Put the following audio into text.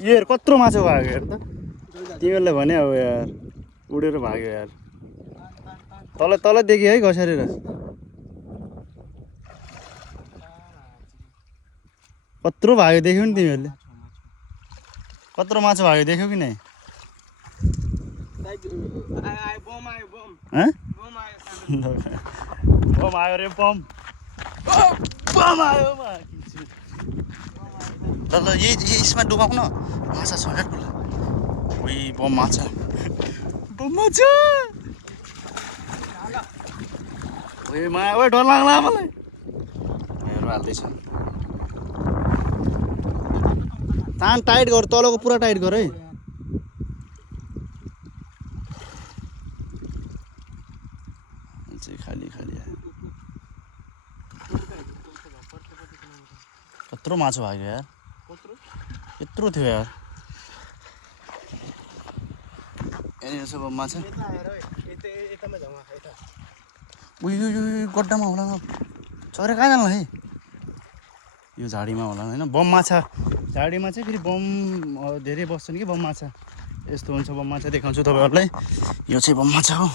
यो हेर कत्रो माछा भाग्यो हेर त तिमीहरूले भने अब यार उडेर भाग्यो यार तल तल देखियो है घसेरेर कत्रो भाग्यो देख्यौ नि तिमीहरूले कत्रो माछा भाग्यो देख्यौ कि नै बम आयो रे बम बम आयो ल यही यसमा डुबाउ न माछा छ क्या ठुलो उही बम माछा ओए माया ओए डर लाग्ला मलाई हेर हाल्दैछ तान टाइट गर तलको पुरा टाइट गर है खाली खाली कत्रो माछा भाग्यो यार यत्रो थियो यार यहाँनिर छ बम माछा उयो गड्डामा होला चरे कहाँ जानु है यो झाडीमा होला होइन बम माछा झाडीमा चाहिँ फेरि बम धेरै बस्छन् कि बम माछा यस्तो हुन्छ बम माछा देखाउँछु तपाईँहरूलाई यो चाहिँ बम माछा हो